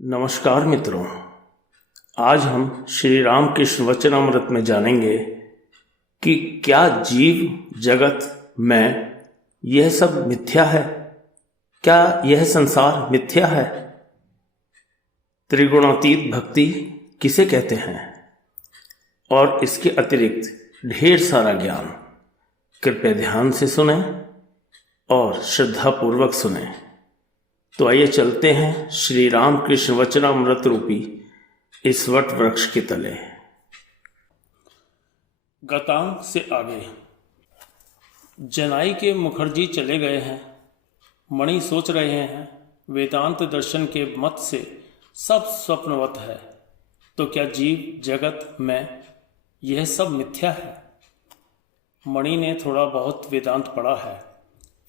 नमस्कार मित्रों, आज हम श्री रामकृष्ण वचनामृत में जानेंगे कि क्या जीव जगत में यह सब मिथ्या है। क्या यह संसार मिथ्या है। त्रिगुणातीत भक्ति किसे कहते हैं और इसके अतिरिक्त ढेर सारा ज्ञान। कृपया ध्यान से सुने और श्रद्धापूर्वक सुने। तो आइए चलते हैं श्री रामकृष्ण वचनामृत रूपी इस वट वृक्ष के तले। गतांक से आगे जनाई के मुखर्जी चले गए हैं। मणि सोच रहे हैं वेदांत दर्शन के मत से सब स्वप्नवत है, तो क्या जीव जगत में यह सब मिथ्या है। मणि ने थोड़ा बहुत वेदांत पढ़ा है,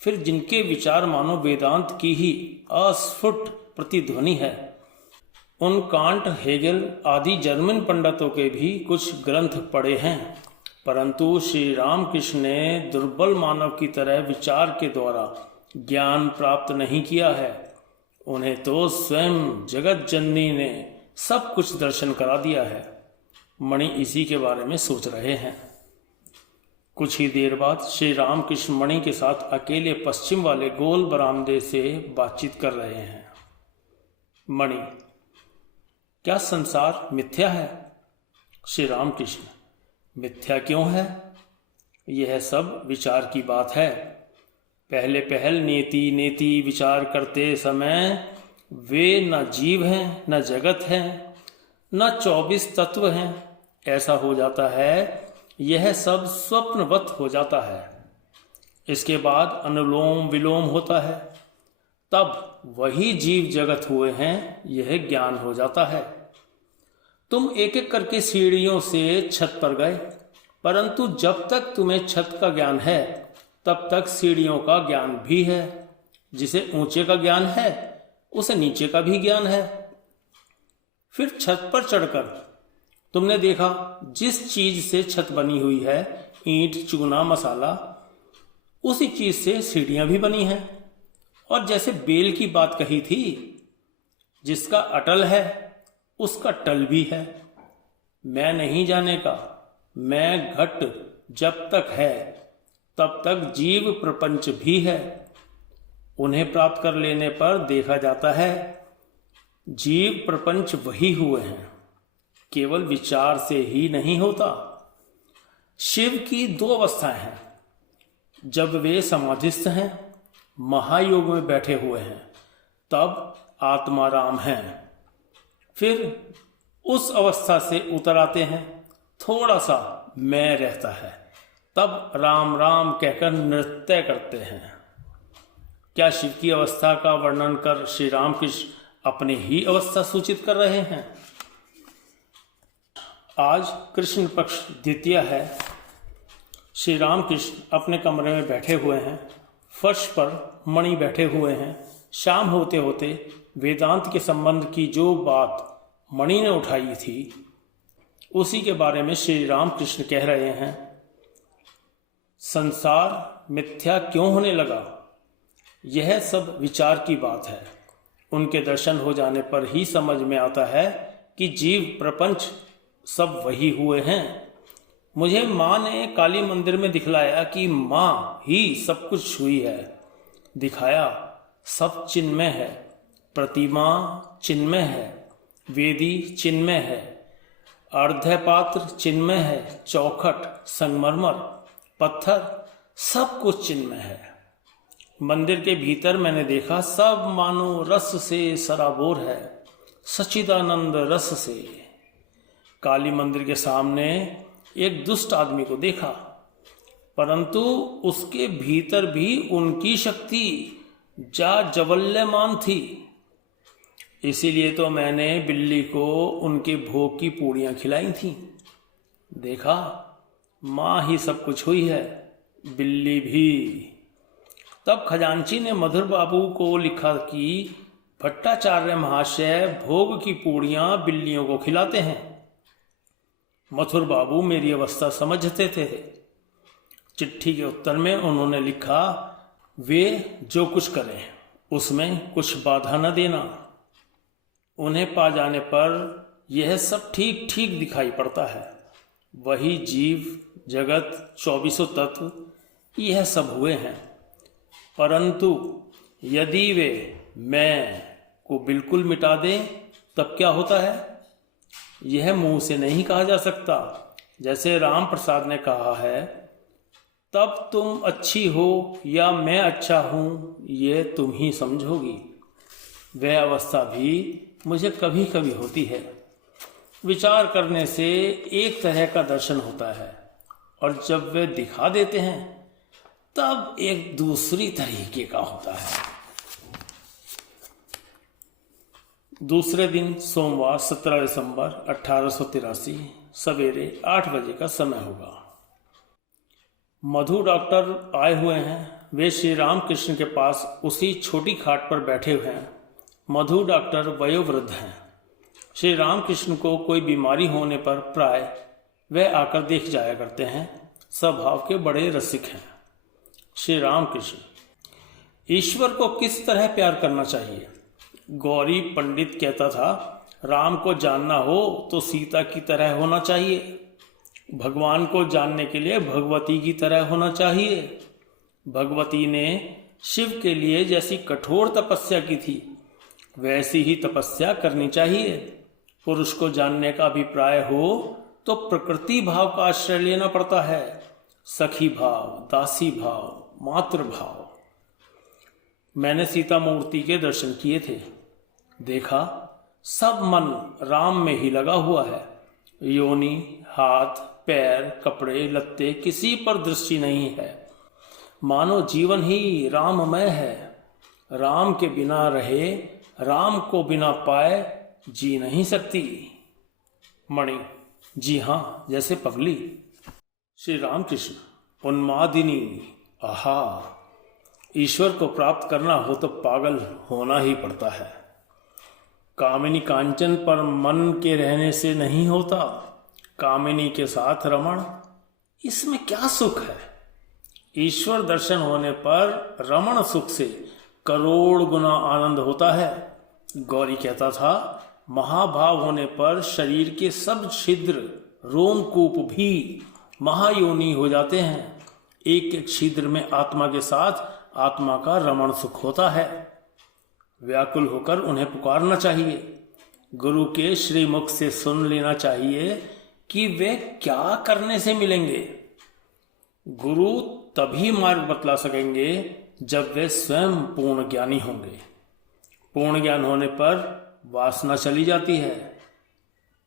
फिर जिनके विचार मानो वेदांत की ही अस्फुट प्रतिध्वनि है, उन कांट, हेगेल आदि जर्मन पंडितों के भी कुछ ग्रंथ पढ़े हैं, परंतु श्री रामकृष्ण ने दुर्बल मानव की तरह विचार के द्वारा ज्ञान प्राप्त नहीं किया है। उन्हें तो स्वयं जगत जननी ने सब कुछ दर्शन करा दिया है। मणि इसी के बारे में सोच रहे हैं। कुछ ही देर बाद श्री रामकृष्ण मणि के साथ अकेले पश्चिम वाले गोल बरामदे से बातचीत कर रहे हैं। मणि, क्या संसार मिथ्या है। श्री रामकृष्ण, मिथ्या क्यों है। यह सब विचार की बात है। पहले पहल नेति नेति विचार करते समय वे न जीव हैं, न जगत है, न 24 तत्व हैं। ऐसा हो जाता है, यह सब स्वप्नवत हो जाता है। इसके बाद अनुलोम विलोम होता है, तब वही जीव जगत हुए हैं, यह ज्ञान हो जाता है। तुम एक एक करके सीढ़ियों से छत पर गए, परंतु जब तक तुम्हें छत का ज्ञान है तब तक सीढ़ियों का ज्ञान भी है। जिसे ऊंचे का ज्ञान है उसे नीचे का भी ज्ञान है। फिर छत पर चढ़कर तुमने देखा जिस चीज से छत बनी हुई है, ईंट, चूना, मसाला, उसी चीज से सीढ़ियां भी बनी हैं। और जैसे बेल की बात कही थी, जिसका अटल है उसका टल भी है। मैं नहीं जाने का, मैं घट जब तक है तब तक जीव प्रपंच भी है। उन्हें प्राप्त कर लेने पर देखा जाता है जीव प्रपंच वही हुए हैं, केवल विचार से ही नहीं होता। शिव की 2 अवस्थाएं हैं। जब वे समाधिस्थ हैं, महायोग में बैठे हुए हैं, तब आत्माराम हैं। फिर उस अवस्था से उतर आते हैं, थोड़ा सा मैं रहता है, तब राम राम कहकर नृत्य करते हैं। क्या शिव की अवस्था का वर्णन कर श्री रामकृष्ण अपनी ही अवस्था सूचित कर रहे हैं। आज कृष्ण पक्ष द्वितीय है। श्री रामकृष्ण अपने कमरे में बैठे हुए हैं। फर्श पर मणि बैठे हुए हैं। शाम होते होते वेदांत के संबंध की जो बात मणि ने उठाई थी, उसी के बारे में श्री रामकृष्ण कह रहे हैं। संसार मिथ्या क्यों होने लगा, यह सब विचार की बात है। उनके दर्शन हो जाने पर ही समझ में आता है कि जीव प्रपंच सब वही हुए हैं। मुझे माँ ने काली मंदिर में दिखलाया कि माँ ही सब कुछ हुई है। दिखाया सब चिन्मय है, प्रतिमा चिन्मय है, वेदी चिन्मय है, अर्धपात्र चिन्मय है, चौखट, संगमरमर, पत्थर, सब कुछ चिन्मय है। मंदिर के भीतर मैंने देखा सब मानो रस से सराबोर है, सच्चिदानंद रस से। काली मंदिर के सामने एक दुष्ट आदमी को देखा, परंतु उसके भीतर भी उनकी शक्ति जवल्यमान थी। इसीलिए तो मैंने बिल्ली को उनके भोग की पूड़ियां खिलाई थी। देखा माँ ही सब कुछ हुई है, बिल्ली भी। तब खजांची ने मधुर बाबू को लिखा कि भट्टाचार्य महाशय भोग की पूड़ियां बिल्लियों को खिलाते हैं। मथुर बाबू मेरी अवस्था समझते थे। चिट्ठी के उत्तर में उन्होंने लिखा, वे जो कुछ करें उसमें कुछ बाधा न देना। उन्हें पा जाने पर यह सब ठीक ठीक दिखाई पड़ता है। वही जीव जगत 24 तत्व यह सब हुए हैं। परंतु यदि वे मैं को बिल्कुल मिटा दें तब क्या होता है, यह मुंह से नहीं कहा जा सकता। जैसे राम प्रसाद ने कहा है, तब तुम अच्छी हो या मैं अच्छा हूँ ये तुम ही समझोगी। वह अवस्था भी मुझे कभी कभी होती है। विचार करने से एक तरह का दर्शन होता है और जब वे दिखा देते हैं तब एक दूसरी तरीके का होता है। दूसरे दिन सोमवार 17 दिसंबर 1883 सवेरे 8 बजे का समय होगा। मधु डॉक्टर आए हुए हैं। वे श्री राम कृष्ण के पास उसी छोटी खाट पर बैठे हुए हैं। मधु डॉक्टर वयोवृद्ध हैं। श्री राम कृष्ण को कोई बीमारी होने पर प्राय वह आकर देख जाया करते हैं। स्वभाव के बड़े रसिक हैं। श्री राम कृष्ण ईश्वर को किस तरह प्यार करना चाहिए। गौरी पंडित कहता था, राम को जानना हो तो सीता की तरह होना चाहिए, भगवान को जानने के लिए भगवती की तरह होना चाहिए। भगवती ने शिव के लिए जैसी कठोर तपस्या की थी वैसी ही तपस्या करनी चाहिए। पुरुष को जानने का अभिप्राय हो तो प्रकृति भाव का आश्रय लेना पड़ता है। सखी भाव, दासी भाव, मातृ भाव। मैंने सीता मूर्ति के दर्शन किए थे। देखा सब मन राम में ही लगा हुआ है। योनि, हाथ, पैर, कपड़े लत्ते किसी पर दृष्टि नहीं है। मानो जीवन ही राममय है। राम के बिना रहे, राम को बिना पाए जी नहीं सकती। मणि जी हाँ, जैसे पगली। श्री रामकृष्ण उन्मादिनी आहा, ईश्वर को प्राप्त करना हो तो पागल होना ही पड़ता है। कामिनी कांचन पर मन के रहने से नहीं होता। कामिनी के साथ रमण, इसमें क्या सुख है। ईश्वर दर्शन होने पर रमण सुख से करोड़ गुना आनंद होता है। गौरी कहता था, महाभाव होने पर शरीर के सब छिद्र रोमकूप भी महायोनि हो जाते हैं। एक एक छिद्र में आत्मा के साथ आत्मा का रमण सुख होता है। व्याकुल होकर उन्हें पुकारना चाहिए। गुरु के श्रीमुख से सुन लेना चाहिए कि वे क्या करने से मिलेंगे। गुरु तभी मार्ग बतला सकेंगे जब वे स्वयं पूर्ण ज्ञानी होंगे। पूर्ण ज्ञान होने पर वासना चली जाती है।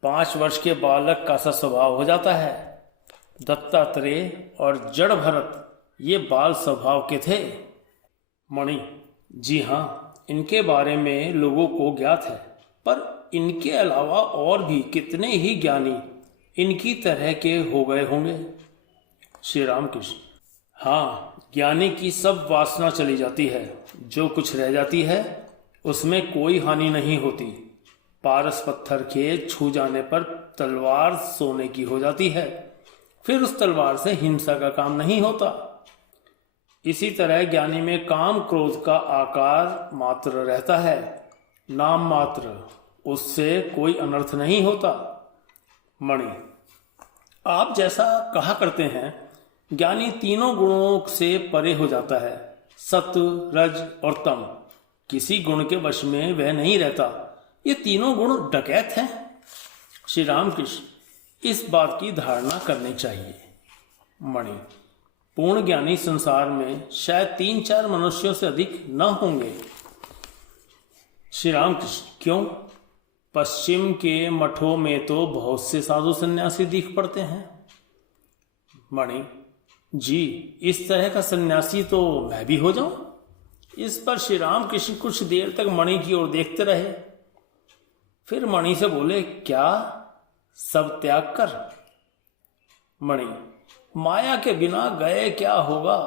5 वर्ष के बालक का सा स्वभाव हो जाता है। दत्तात्रेय और जड़ भरत ये बाल स्वभाव के थे। मणि जी हाँ, इनके बारे में लोगों को ज्ञात है, पर इनके अलावा और भी कितने ही ज्ञानी इनकी तरह के हो गए होंगे। श्री रामकृष्ण हाँ, ज्ञानी की सब वासना चली जाती है। जो कुछ रह जाती है उसमें कोई हानि नहीं होती। पारस पत्थर के छू जाने पर तलवार सोने की हो जाती है। फिर उस तलवार से हिंसा का काम नहीं होता। इसी तरह ज्ञानी में काम क्रोध का आकार मात्र रहता है, नाम मात्र, उससे कोई अनर्थ नहीं होता। मणि आप जैसा कहा करते हैं, ज्ञानी तीनों गुणों से परे हो जाता है, सत्व, रज और तम। किसी गुण के वश में वह नहीं रहता। ये तीनों गुण डकैत हैं। श्री रामकृष्ण इस बात की धारणा करनी चाहिए। मणि पूर्ण ज्ञानी संसार में शायद 3-4 मनुष्यों से अधिक न होंगे। श्री रामकृष्ण क्यों? पश्चिम के मठों में तो बहुत से साधु सन्यासी दिख पड़ते हैं। मणि जी, इस तरह का सन्यासी तो मैं भी हो जाऊं। इस पर श्री रामकृष्ण कुछ देर तक मणि की ओर देखते रहे। फिर मणि से बोले, क्या सब त्याग कर? मणि माया के बिना गए क्या होगा।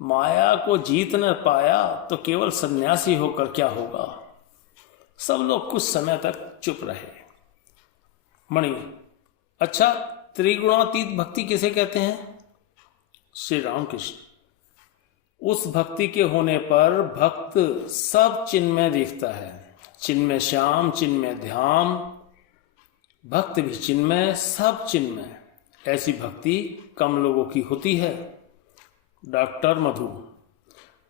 माया को जीत न पाया तो केवल सन्यासी होकर क्या होगा। सब लोग कुछ समय तक चुप रहे। मणि अच्छा, त्रिगुणातीत भक्ति किसे कहते हैं? श्री रामकृष्ण उस भक्ति के होने पर भक्त सब चिन्मय देखता है, चिन्मय श्याम चिन्मय ध्यान, भक्त भी चिन्मय, सब चिन्मय। ऐसी भक्ति कम लोगों की होती है। डॉक्टर मधु।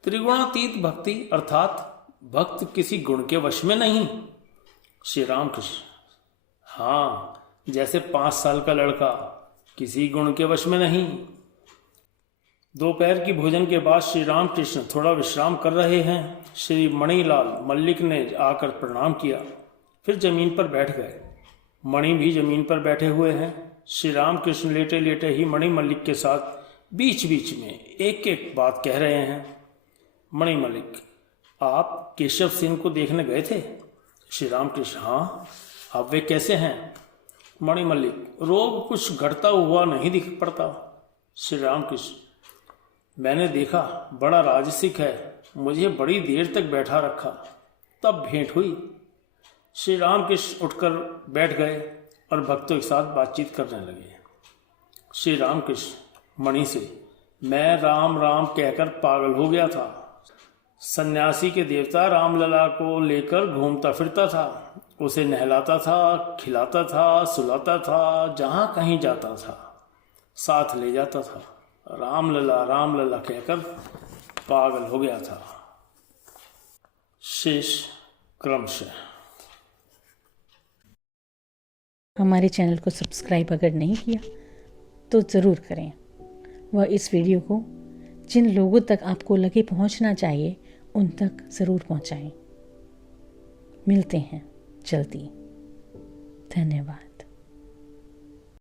त्रिगुणातीत भक्ति अर्थात भक्त किसी गुण के वश में नहीं। श्री राम कृष्ण। हाँ, जैसे 5 साल का लड़का किसी गुण के वश में नहीं। दोपहर की भोजन के बाद श्री राम कृष्ण थोड़ा विश्राम कर रहे हैं। श्री मणिलाल मल्लिक ने आकर प्रणाम किया, फिर जमीन पर बैठ गए। मणि भी जमीन पर बैठे हुए हैं। श्री राम कृष्ण लेटे लेटे ही मणि मल्लिक के साथ बीच बीच में एक एक बात कह रहे हैं। मणि मल्लिक, आप केशव सिंह को देखने गए थे? श्री राम कृष्ण, हाँ, अब वे कैसे हैं? मणि मल्लिक, रोग कुछ घटता हुआ नहीं दिख पड़ता। श्री राम कृष्ण, मैंने देखा बड़ा राजसिक है, मुझे बड़ी देर तक बैठा रखा, तब भेंट हुई। श्री राम कृष्ण उठकर बैठ गए और भक्तों के साथ बातचीत करने लगे। श्री राम कृष्ण मणि से, मैं राम राम कहकर पागल हो गया था। सन्यासी के देवता रामलला को लेकर घूमता फिरता था, उसे नहलाता था, खिलाता था, सुलाता था, जहां कहीं जाता था साथ ले जाता था। रामलला रामलला कहकर पागल हो गया था। शेष क्रमशः। हमारे चैनल को सब्सक्राइब अगर नहीं किया तो ज़रूर करें, वह इस वीडियो को जिन लोगों तक आपको लगे पहुंचना चाहिए उन तक ज़रूर पहुंचाएं। मिलते हैं जल्दी। धन्यवाद।